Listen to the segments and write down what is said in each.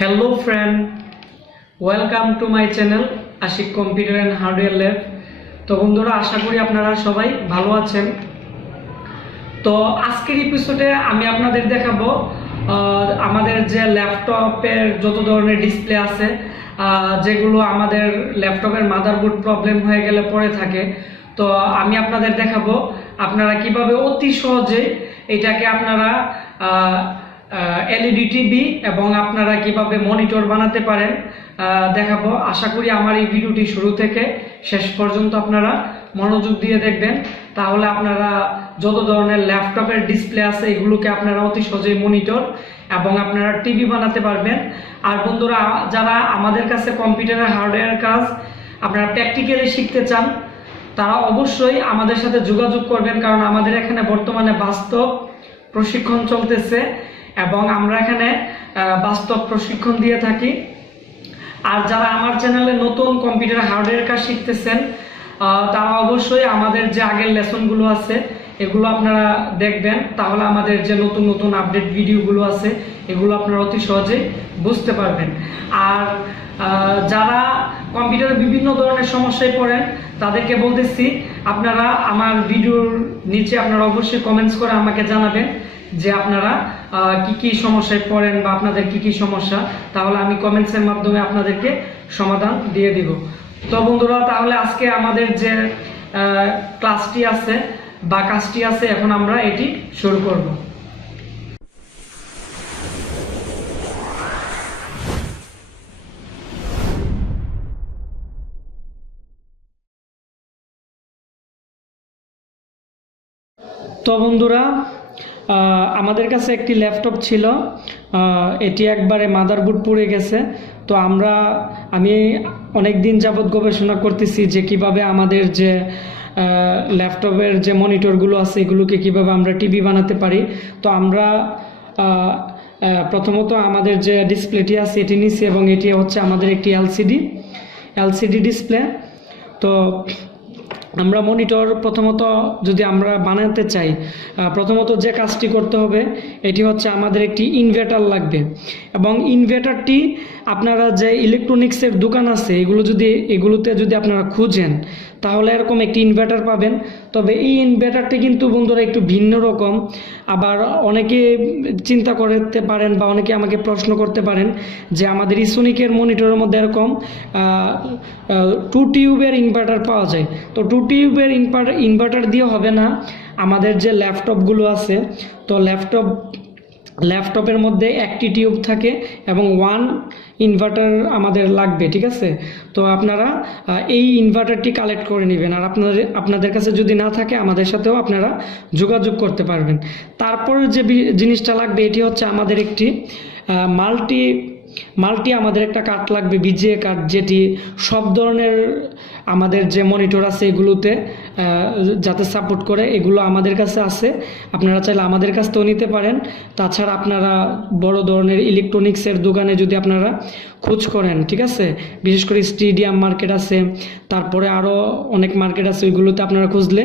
Hello friend, welcome to my channel Ashiq computer and hardware lab. তো বন্ধুরা, আশা করি আপনারা সবাই ভালো আছেন। তো আজকের এপিসোডে আমি আপনাদের দেখাবো আমাদের যে ল্যাপটপের যত ধরনের ডিসপ্লে আছে, যেগুলো আমাদের ল্যাপটপের মাদারবোর্ড প্রবলেম হয়ে গেলে পড়ে থাকে। তো আমি আপনাদের দেখাবো আপনারা কিভাবে অতি সহজে এটাকে আপনারা এলইডি টিভি এবং আপনারা কিভাবে মনিটর বানাতে পারেন দেখাবো। আশা করি আমার এই ভিডিওটি শুরু থেকে শেষ পর্যন্ত আপনারা মনোযোগ দিয়ে দেখবেন, তাহলে আপনারা যত ধরনের ল্যাপটপের ডিসপ্লে আছে এগুলোকে আপনারা অতি সহজেই মনিটর এবং আপনারা টিভি বানাতে পারবেন। আর বন্ধুরা, যারা আমাদের কাছে কম্পিউটারের হার্ডওয়্যার কাজ আপনারা প্র্যাকটিক্যালি শিখতে চান, তারা অবশ্যই আমাদের সাথে যোগাযোগ করবেন, কারণ আমাদের এখানে বর্তমানে বাস্তব প্রশিক্ষণ চলতেছে এবং আমরা এখানে বাস্তব প্রশিক্ষণ দিয়ে থাকি। আর যারা আমার চ্যানেলে নতুন কম্পিউটার হার্ডওয়্যার কাজ শিখতেছেন, তারা অবশ্যই আমাদের যে আগের লেসনগুলো আছে এগুলো আপনারা দেখবেন, তাহলে আমাদের যে নতুন নতুন আপডেট ভিডিওগুলো আছে এগুলো আপনারা অতি সহজেই বুঝতে পারবেন। আর যারা কম্পিউটারের বিভিন্ন ধরনের সমস্যায় পড়েন তাদেরকে বলতেছি, আপনারা আমার ভিডিওর নিচে আপনারা অবশ্যই কমেন্টস করে আমাকে জানাবেন যে আপনারা কি কি সমস্যায় পড়েন বা আপনাদের কি কি সমস্যা, তাহলে আমি কমেন্টসের মাধ্যমে আপনাদেরকে সমাধান দিয়ে দিব। তো বন্ধুরা, তাহলে আজকে আমাদের যে ক্লাসটি আছে বা কাজটি আছে, এখন আমরা এটি শুরু করব। তো বন্ধুরা, আমাদের কাছে একটি ল্যাপটপ ছিল, এটি একবারে মাদারবোর্ড পুড়ে গেছে। তো আমি অনেক দিন যাবৎ গবেষণা করতেছি যে কিভাবে আমাদের যে ল্যাপটপের যে মনিটরগুলো আছে এগুলোকে কিভাবে আমরা টিভি বানাতে পারি। তো আমরা প্রথমত আমাদের যে ডিসপ্লেটি আছে এটি নিচ্ছি এবং এটি হচ্ছে আমাদের একটি এলসিডি ডিসপ্লে। তো আমরা মনিটর প্রথমত যদি আমরা বানাতে চাই, প্রথমত যে কাজটি করতে হবে এটি হচ্ছে আমাদের একটি ইনভার্টার লাগবে। এবং ইনভার্টারটি আপনারা যে ইলেকট্রনিক্সের দোকান আছে এগুলোতে যদি আপনারা খুঁজেন তাহলে এরকম একটি ইনভার্টার পাবেন। তবে এই ইনভার্টারটি কিন্তু বন্ধুরা একটু ভিন্ন রকম। আবার অনেকে চিন্তা করতে পারেন বা অনেকে আমাকে প্রশ্ন করতে পারেন যে আমাদের ইসোনিকের মনিটরের মধ্যে এরকম 2 টিউবের ইনভার্টার পাওয়া যায়। তো 2 টিউবের ইনভার্টার দিয়ে হবে না। আমাদের যে ল্যাপটপগুলো আছে, তো ল্যাপটপের মধ্যে একটি টিউব থাকে এবং 1 ইনভার্টার আমাদের লাগবে, ঠিক আছে। তো আপনারা এই ইনভার্টারটি কালেক্ট করে নেবেন। আর আপনাদের কাছে যদি না থাকে আমাদের সাথেও আপনারা যোগাযোগ করতে পারবেন। তারপর যে জিনিসটা লাগবে এটি হচ্ছে আমাদের একটি মাল্টি আমাদের একটা কার্ড লাগবে, বিজিএ কার্ড, যেটি সব ধরনের আমাদের যে মনিটর আছে এগুলোতে যাতে সাপোর্ট করে, এগুলো আমাদের কাছে আছে। আপনারা চাইলে আমাদের কাছ থেকেও নিতে পারেন। তাছাড়া আপনারা বড় ধরনের ইলেকট্রনিক্সের দোকানে যদি আপনারা খোঁজ করেন, ঠিক আছে, বিশেষ করে স্টেডিয়াম মার্কেট আছে, তারপরে আরও অনেক মার্কেট আছে, ওইগুলোতে আপনারা খুঁজলে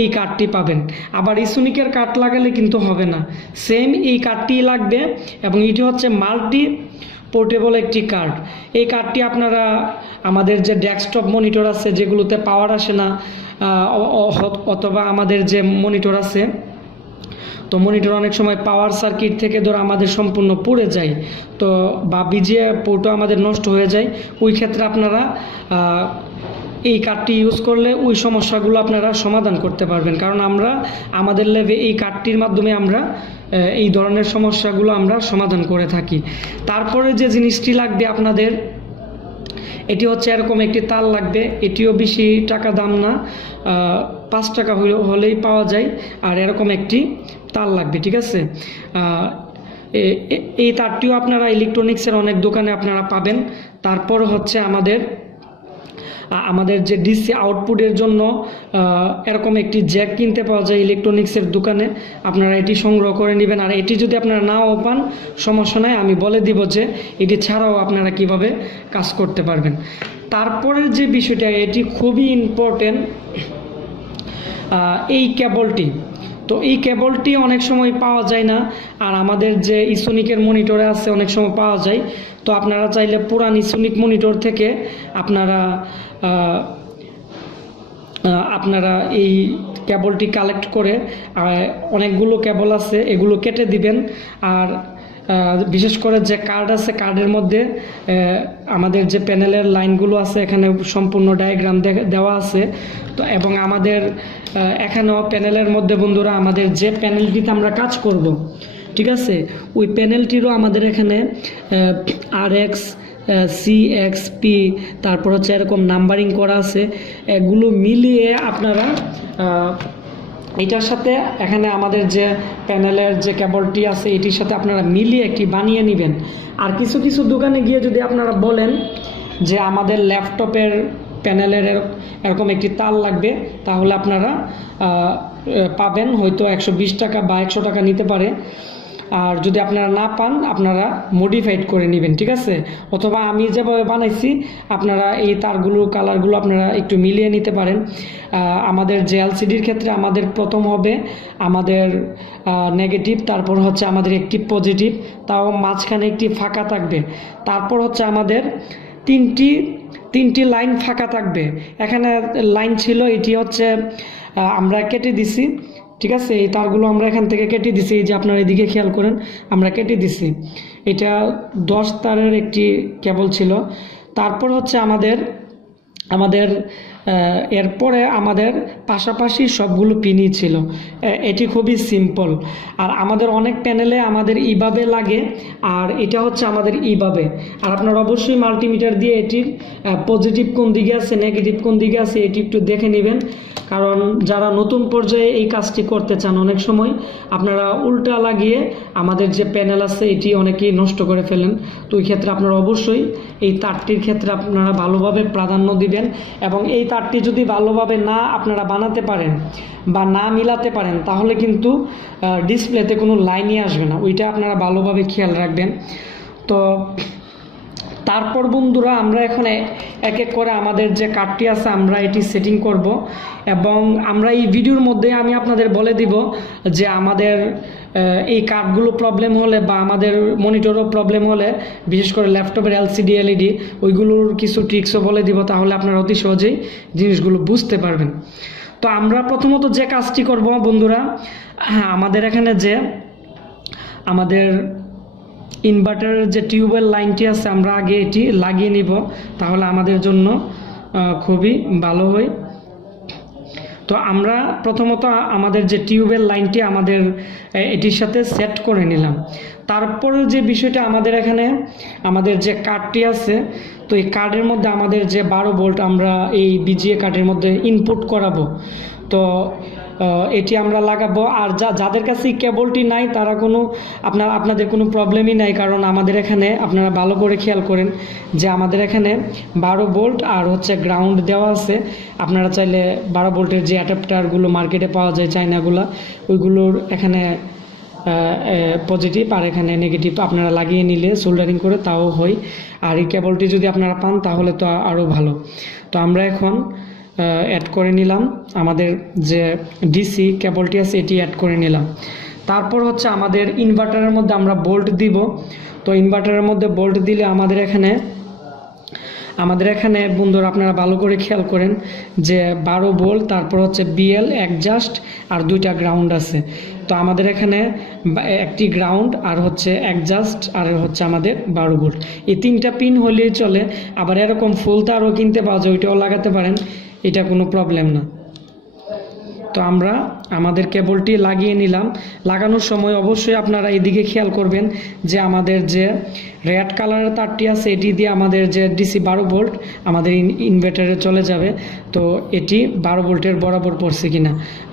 এই কার্ডটি পাবেন। আবার ইসোনিকের কার্ড লাগালে কিন্তু হবে না, সেম এই কার্ডটি লাগবে। এবং এটি হচ্ছে মাল্টি পোর্টেবল একটি কার্ড। এই কার্ডটি আপনারা আমাদের যে ডেস্কটপ মনিটর আছে যেগুলোতে পাওয়ার আসে না, অথবা আমাদের যে মনিটর আছে, তো মনিটর অনেক সময় পাওয়ার সার্কিট থেকে ধরে আমাদের সম্পূর্ণ পুড়ে যায়, তো বা বিজিএ পোর্টও আমাদের নষ্ট হয়ে যায়, ওই ক্ষেত্রে আপনারা এই কার্ডটি ইউজ করলে ওই সমস্যাগুলো আপনারা সমাধান করতে পারবেন। কারণ আমরা আমাদের ল্যাবে এই কার্ডটির মাধ্যমে আমরা এই ধরনের সমস্যাগুলো আমরা সমাধান করে থাকি। তারপরে যে জিনিসটি লাগবে আপনাদের, এটি হচ্ছে এরকম একটি তার লাগবে। এটিও বেশি টাকা দাম না, 5 টাকা হলেই পাওয়া যায়। আর এরকম একটি তার লাগবে, ঠিক আছে। এই তারটিও আপনারা ইলেকট্রনিক্সের অনেক দোকানে আপনারা পাবেন। তারপর হচ্ছে আমাদের যে ডিসি আউটপুটের জন্য এরকম একটি জ্যাক কিনতে পাওয়া যায় ইলেকট্রনিক্সের দোকানে, আপনারা এটি সংগ্রহ করে নেবেন। আর এটি যদি আপনারা নাও পান সমস্যা নাই, আমি বলে দিব যে এটি ছাড়াও আপনারা কিভাবে কাজ করতে পারবেন। তারপরের যে বিষয়টা, এটি খুবই ইম্পর্টেন্ট, এই কেবলটি। তো এই কেবলটি অনেক সময় পাওয়া যায় না, আর আমাদের যে ইসোনিকের মনিটরে আছে অনেক সময় পাওয়া যায়। তো আপনারা চাইলে পুরান ইসোনিক মনিটর থেকে আপনারা আপনারা এই কেবলটি কালেক্ট করে অনেকগুলো কেবল আছে এগুলো কেটে দিবেন। আর বিশেষ করে যে কার্ড আছে কার্ডের মধ্যে আমাদের যে প্যানেলের লাইনগুলো আছে এখানে সম্পূর্ণ ডায়াগ্রাম দেওয়া আছে। তো এবং আমাদের এখানেও প্যানেলের মধ্যে বন্ধুরা আমাদের যে প্যানেলটিতে আমরা কাজ করব, ঠিক আছে, ওই প্যানেলটিরও আমাদের এখানে RX CXP তারপর হচ্ছে এরকম নাম্বারিং করা আছে। এগুলো মিলিয়ে আপনারা এটার সাথে এখানে আমাদের যে প্যানেলের যে কেবলটি আছে এটির সাথে আপনারা মিলিয়ে একটি বানিয়ে নেবেন। আর কিছু কিছু দোকানে গিয়ে যদি আপনারা বলেন যে আমাদের ল্যাপটপের প্যানেলের এরকম একটি তার লাগবে, তাহলে আপনারা পাবেন, হয়তো 120 টাকা বা 100 টাকা নিতে পারে। আর যদি আপনারা না পান আপনারা মডিফাইড করে নেবেন, ঠিক আছে। অথবা আমি যেভাবে বানাইছি আপনারা এই তারগুলোর কালারগুলো আপনারা একটু মিলিয়ে নিতে পারেন। আমাদের যে এলসিডির ক্ষেত্রে আমাদের প্রথম হবে আমাদের নেগেটিভ, তারপর হচ্ছে আমাদের একটি পজিটিভ, তাও মাঝখানে একটি ফাঁকা থাকবে। তারপর হচ্ছে আমাদের তিনটি লাইন ফাঁকা থাকবে। এখানে লাইন ছিল, এটি হচ্ছে আমরা কেটে দিছি, ঠিক আছে। এই তারগুলো আমরা এখান থেকে কেটে দিছি, এই যে আপনারা এদিকে খেয়াল করেন আমরা কেটে দিছি। এটা 10 তারের একটি কেবল ছিল। তারপর হচ্ছে আমাদের এরপরে আমাদের পাশাপাশি সবগুলো পিনই ছিল। এটি খুবই সিম্পল। আর আমাদের অনেক প্যানেলে আমাদের এইভাবে লাগে, আর এটা হচ্ছে আমাদের এইভাবে। আর আপনারা অবশ্যই মাল্টিমিটার দিয়ে এটির পজিটিভ কোন দিকে আছে নেগেটিভ কোন দিকে আছে এটি একটু দেখে নেবেন, কারণ যারা নতুন পর্যায়ে এই কাজটি করতে চান অনেক সময় আপনারা উল্টা লাগিয়ে আমাদের যে প্যানেল আছে এটি অনেকেই নষ্ট করে ফেলেন। তো ওই ক্ষেত্রে আপনারা অবশ্যই এই তারটির ক্ষেত্রে আপনারা ভালোভাবে প্রাধান্য দিবেন। এবং এই তারটি যদি ভালোভাবে না আপনারা বানাতে পারেন বা না মিলাতে পারেন তাহলে কিন্তু ডিসপ্লেতে কোনো লাইনই আসবে না, ওইটা আপনারা ভালোভাবে খেয়াল রাখবেন। তো তারপর বন্ধুরা আমরা এখন এক এক করে আমাদের যে কার্ডটি আছে আমরা এটি সেটিং করব। এবং আমরা এই ভিডিওর মধ্যে আমি আপনাদের বলে দিব যে আমাদের এই কার্ডগুলো প্রবলেম হলে বা আমাদের মনিটরও প্রবলেম হলে, বিশেষ করে ল্যাপটপের LCD LED ওইগুলোর কিছু ট্রিক্সও বলে দিব, তাহলে আপনারা অতি সহজেই জিনিসগুলো বুঝতে পারবেন। তো আমরা প্রথমত যে কাজটি করব বন্ধুরা, আমাদের এখানে যে আমাদের ইনভার্টারের যে টিউবের লাইনটি আছে আমরা আগে এটি লাগিয়ে নিব, তাহলে আমাদের জন্য খুবই ভালো হয়। তো আমরা প্রথমত আমাদের যে টিউবের লাইনটি আমাদের এটির সাথে সেট করে নিলাম। তারপরে যে বিষয়টা আমাদের এখানে আমাদের যে কার্ডটি আছে, তো এই কার্ডের মধ্যে আমাদের যে 12 ভোল্ট আমরা এই BGA কার্ডের মধ্যে ইনপুট করাবো। তো এটি আমরা লাগাবো। আর যাদের কাছে কেবলটি নাই তারা আপনাদের কোনো প্রবলেমই নাই, কারণ আমাদের এখানে আপনারা ভালো করে খেয়াল করেন যে আমাদের এখানে 12 ভোল্ট আর হচ্ছে গ্রাউন্ড দেওয়া আছে। আপনারা চাইলে 12 ভোল্টের যে অ্যাডাপ্টারগুলো মার্কেটে পাওয়া যায় চায়নাগুলো, ওইগুলোর এখানে পজিটিভ আর এখানে নেগেটিভ আপনারা লাগিয়ে নিলে সোল্ডারিং করে তাও হয়। আর এই কেবলটি যদি আপনারা পান তাহলে তো আরও ভালো। তো আমরা এখন অ্যাড করে নিলাম আমাদের যে DC কেবলটি আছে এটি অ্যাড করে নিলাম। তারপর হচ্ছে আমাদের ইনভার্টারের মধ্যে আমরা বোল্ট দিব। তো ইনভার্টারের মধ্যে বোল্ট দিলে আমাদের এখানে বন্ধুরা আপনারা ভালো করে খেয়াল করেন যে 12 ভোল্ট, তারপর হচ্ছে BL অ্যাডজাস্ট আর 2টা গ্রাউন্ড আছে। তো আমাদের এখানে একটি গ্রাউন্ড আর হচ্ছে অ্যাডজাস্ট আর হচ্ছে আমাদের 12 ভোল্ট, এই 3টা পিন হলেই চলে। আবার এরকম ফুল তারও কিনতে পাওয়া যায়, ওইটাও লাগাতে পারেন, এটা কোনো প্রবলেম না। তো আমরা আমাদের কেবলটি লাগিয়ে নিলাম। লাগানোর সময় অবশ্যই আপনারা এদিকে খেয়াল করবেন যে আমাদের যে রেড কালারের তারটি আছে এটি দিয়ে আমাদের যে DC 12 ভোল্ট আমাদের ইনভার্টারে চলে যাবে। তো এটি 12 ভোল্টের বরাবর পড়ছে কিনা।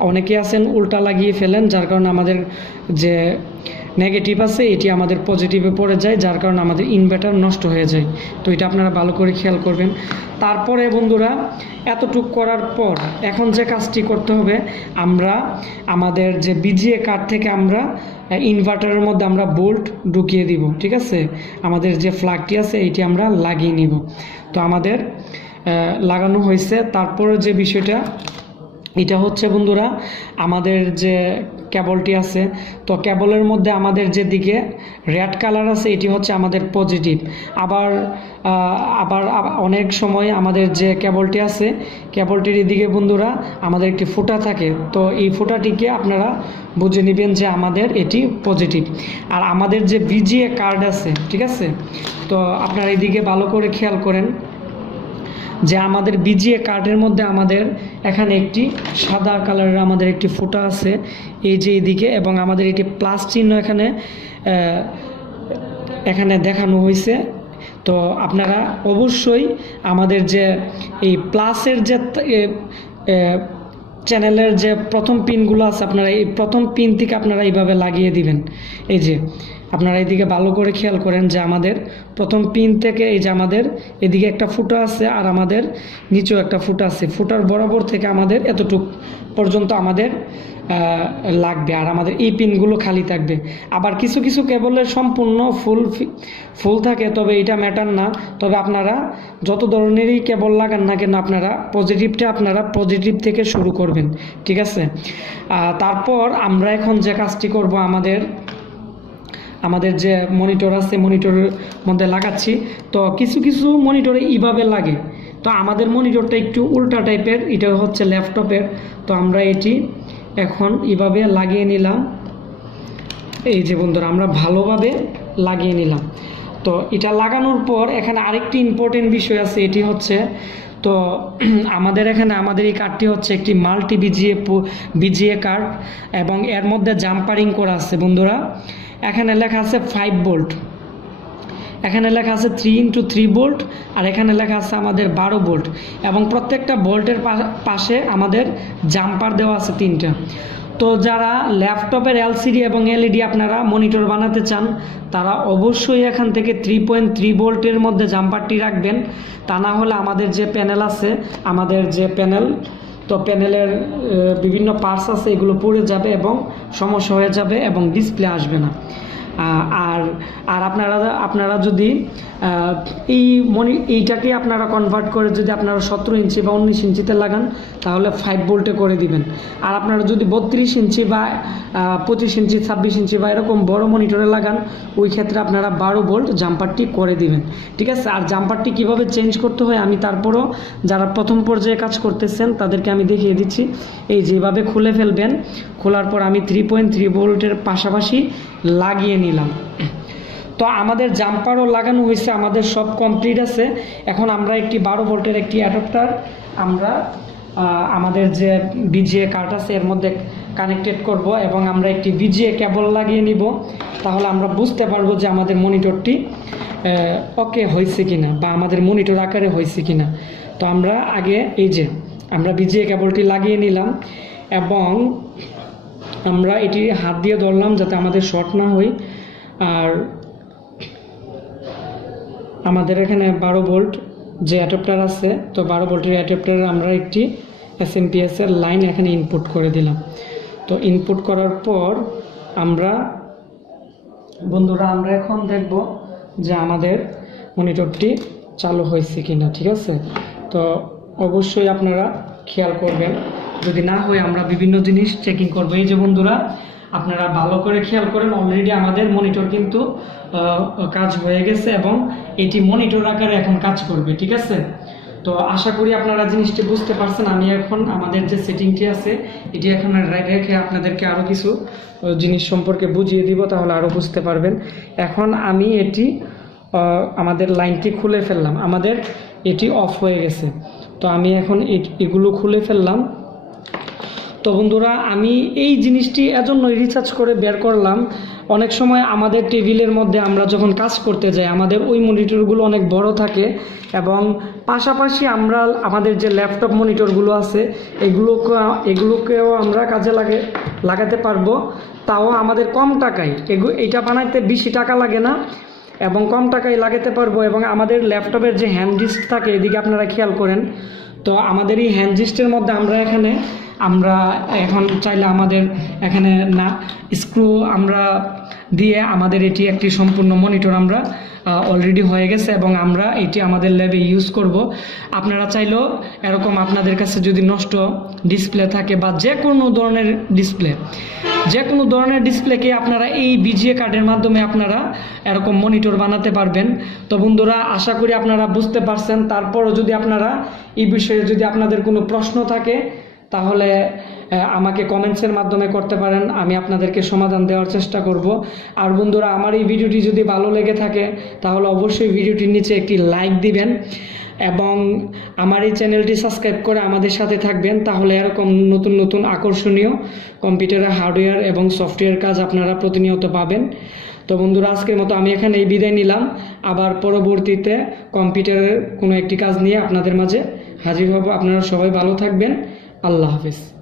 অনেকে আছেন উল্টা লাগিয়ে ফেলেন, যার কারণে আমাদের যে নেগেটিভ আছে এটি আমাদের পজিটিভে পড়ে যায়, যার কারণে আমাদের ইনভার্টার নষ্ট হয়ে যায়। তো এটা আপনারা ভালো করে খেয়াল করবেন। তারপরে বন্ধুরা এতটুক করার পর এখন যে কাজটি করতে হবে, আমরা আমাদের যে BGA কার্ড থেকে আমরা ইনভার্টারের মধ্যে আমরা বোল্ট ঢুকিয়ে দিব, ঠিক আছে। আমাদের যে ফ্ল্যাগটি আছে এটি আমরা লাগিয়ে নিব। তো আমাদের লাগানো হয়েছে। তারপরে যে বিষয়টা এটা হচ্ছে বন্ধুরা আমাদের যে কেবলটি আছে, তো কেবলের মধ্যে আমাদের যেদিকে রেড কালার আছে এটি হচ্ছে আমাদের পজিটিভ। আবার আবার অনেক সময় আমাদের যে কেবলটি আছে কেবলটির এদিকে বন্ধুরা আমাদের একটি ফুটা থাকে, তো এই ফুটাটিকে আপনারা বুঝে নেবেন যে আমাদের এটি পজিটিভ। আর আমাদের যে বিজিএ কার্ড আছে, ঠিক আছে, তো আপনারা এদিকে ভালো করে খেয়াল করেন যে আমাদের বিজিএ কার্ডের মধ্যে আমাদের এখানে একটি সাদা কালারের আমাদের একটি ফুটা আছে এই যে এইদিকে, এবং আমাদের এটি প্লাস চিহ্ন এখানে দেখানো হয়েছে। তো আপনারা অবশ্যই আমাদের যে এই প্লাসের যে চ্যানেলের যে প্রথম পিনগুলো আছে আপনারা এই প্রথম পিন থেকে আপনারা এইভাবে লাগিয়ে দিবেন। এই যে আপনারা এইদিকে ভালো করে খেয়াল করেন যে আমাদের প্রথম পিন থেকে এই যে আমাদের এদিকে একটা ফুটা আছে আর আমাদের নিচেও একটা ফুটা আছে, ফুটার বরাবর থেকে আমাদের এতটুক পর্যন্ত আমাদের লাগবে, আর আমাদের এই পিনগুলো খালি থাকবে। আবার কিছু কিছু কেবলের সম্পূর্ণ ফুল থাকে, তবে এটা ম্যাটার না। তবে আপনারা যত ধরনেরই কেবল লাগান না কেন আপনারা আপনারা পজিটিভ থেকে শুরু করবেন, ঠিক আছে। তারপর আমরা এখন যে কাজটি করব, আমাদের যে মনিটর আছে মনিটরের মধ্যে লাগাচ্ছি। তো কিছু কিছু মনিটরে এইভাবে লাগে, তো আমাদের মনিটরটা একটু উল্টা টাইপের, এটা হচ্ছে ল্যাপটপের। তো আমরা এটি এখন এইভাবে লাগিয়ে নিলাম। এই যে বন্ধুরা আমরা ভালোভাবে লাগিয়ে নিলাম। তো এটা লাগানোর পর এখানে আরেকটি ইম্পর্টেন্ট বিষয় আছে, এটি হচ্ছে তো আমাদের এখানে আমাদের এই কার্ডটি হচ্ছে একটি মাল্টি বিজিএ কার্ড, এবং এর মধ্যে জাম্পারিং করা আছে বন্ধুরা। এখানে লেখা আছে 5 ভোল্ট, এখানে লেখা আছে 3x3 ভোল্ট, আর এখানে লেখা আছে আমাদের 12 ভোল্ট, এবং প্রত্যেকটা ভোল্টের পাশে আমাদের জাম্পার দেওয়া আছে 3টা। তো যারা ল্যাপটপের এলসিডি এবং এলইডি আপনারা মনিটর বানাতে চান তারা অবশ্যই এখান থেকে 3.3 ভোল্টের মধ্যে জাম্পারটি রাখবেন। তা না হলে আমাদের যে প্যানেল আছে, আমাদের যে প্যানেল, তো প্যানেলের বিভিন্ন পার্টস আছে এগুলো পুড়ে যাবে এবং সমস্যা হয়ে যাবে এবং ডিসপ্লে আসবে না। আর আর আপনারা যদি এইটাকে আপনারা কনভার্ট করে যদি আপনারা 17 ইঞ্চি বা 19 ইঞ্চিতে লাগান তাহলে 5 ভোল্টে করে দিবেন। আর আপনারা যদি 32 ইঞ্চি বা 25 ইঞ্চি 26 ইঞ্চি বা এরকম বড় মনিটরে লাগান ওই ক্ষেত্রে আপনারা 12 ভোল্ট জাম্পারটি করে দিবেন, ঠিক আছে। আর জাম্পারটি কিভাবে চেঞ্জ করতে হয় আমি তারপরও যারা প্রথম পর্যায়ে কাজ করতেছেন তাদেরকে আমি দেখিয়ে দিচ্ছি। এই যেভাবে খুলে ফেলবেন, খোলার পর আমি 3.3 ভোল্টের পাশাপাশি লাগিয়ে নিলাম। তো আমাদের জাম্পারও লাগানো হয়েছে, আমাদের সব কমপ্লিট আছে। এখন আমরা একটি 12 ভোল্টের একটি অ্যাডাপ্টার আমরা আমাদের যে বিজিএ কার্ড আছে এর মধ্যে কানেক্টেড করব, এবং আমরা একটি বিজিএ কেবল লাগিয়ে নিব। তাহলে আমরা বুঝতে পারবো যে আমাদের মনিটরটি ওকে হয়েছে কিনা বা আমাদের মনিটর আকারে হয়েছে কিনা। তো আমরা আগে এই যে আমরা বিজিএ কেবলটি লাগিয়ে নিলাম, এবং আমরা এটি হাত দিয়ে ধরলাম যাতে আমাদের শর্ট না হয়। আর আমাদের এখানে 12 ভোল্ট যে অ্যাডাপ্টার আছে, তো 12 ভোল্টের অ্যাডাপ্টারে আমরা একটি এসএমপিএস এর লাইন এখানে ইনপুট করে দিলাম। তো ইনপুট করার পর বন্ধুরা আমরা এখন দেখব যে আমাদের মনিটরটি চালু হয়েছে কিনা, ঠিক আছে। তো অবশ্যই আপনারা খেয়াল করবেন, যদি না হয় আমরা বিভিন্ন জিনিস চেকিং করবো। এই যে বন্ধুরা আপনারা ভালো করে খেয়াল করেন, অলরেডি আমাদের মনিটর কিন্তু কাজ হয়ে গেছে এবং এটি মনিটর আকারে এখন কাজ করবে, ঠিক আছে। তো আশা করি আপনারা জিনিসটি বুঝতে পারছেন। আমি এখন আমাদের যে সেটিংটি আছে এটি এখন রেখে আপনাদেরকে আরও কিছু জিনিস সম্পর্কে বুঝিয়ে দিব, তাহলে আরও বুঝতে পারবেন। এখন আমি এটি আমাদের লাইনটি খুলে ফেললাম, আমাদের এটি অফ হয়ে গেছে। তো আমি এখন এগুলো খুলে ফেললাম। তো বন্ধুরা আমি এই জিনিসটি এজন্যই রিসার্চ করে বের করলাম, অনেক সময় আমাদের টেবিলের মধ্যে আমরা যখন কাজ করতে যাই আমাদের ওই মনিটরগুলো অনেক বড় থাকে, এবং পাশাপাশি আমরা আমাদের যে ল্যাপটপ মনিটরগুলো আছে এগুলোকেও আমরা কাজে লাগাতে পারবো, তাও আমাদের কম টাকায়। এটা বানাইতে বেশি টাকা লাগে না এবং কম টাকায় লাগাতে পারবো। এবং আমাদের ল্যাপটপের যে হ্যান্ড ডিস্ক থাকে এদিকে আপনারা খেয়াল করেন, তো আমাদের এই হ্যান্ড ডিস্কের মধ্যে আমরা এখন চাইলে আমাদের এখানে না স্ক্রু আমরা দিয়ে আমাদের এটি একটি সম্পূর্ণ মনিটর আমরা অলরেডি হয়ে গেছে এবং আমরা এটি আমাদের ল্যাবে ইউজ করব। আপনারা চাইলেও এরকম আপনাদের কাছে যদি নষ্ট ডিসপ্লে থাকে বা যে কোনো ধরনের ডিসপ্লেকে আপনারা এই বিজিএ কার্ডের মাধ্যমে আপনারা এরকম মনিটর বানাতে পারবেন। তো বন্ধুরা, আশা করি আপনারা বুঝতে পারছেন। তারপরও যদি আপনারা এই বিষয়ে যদি আপনাদের কোনো প্রশ্ন থাকে তাহলে আমাকে কমেন্টসের মাধ্যমে করতে পারেন, আমি আপনাদেরকে সমাধান দেওয়ার চেষ্টা করব। আর বন্ধুরা, আমার এই ভিডিওটি যদি ভালো লেগে থাকে তাহলে অবশ্যই ভিডিওটির নিচে একটি লাইক দিবেন এবং আমার এই চ্যানেলটি সাবস্ক্রাইব করে আমাদের সাথে থাকবেন। তাহলে এরকম নতুন নতুন আকর্ষণীয় কম্পিউটারের হার্ডওয়্যার এবং সফটওয়্যার কাজ আপনারা প্রতিনিয়ত পাবেন। তো বন্ধুরা, আজকের মতো আমি এখানে এই বিদায় নিলাম। আবার পরবর্তীতে কম্পিউটারের কোনো একটি কাজ নিয়ে আপনাদের মাঝে হাজির হব। আপনারা সবাই ভালো থাকবেন। আল্লাহ হাফেজ।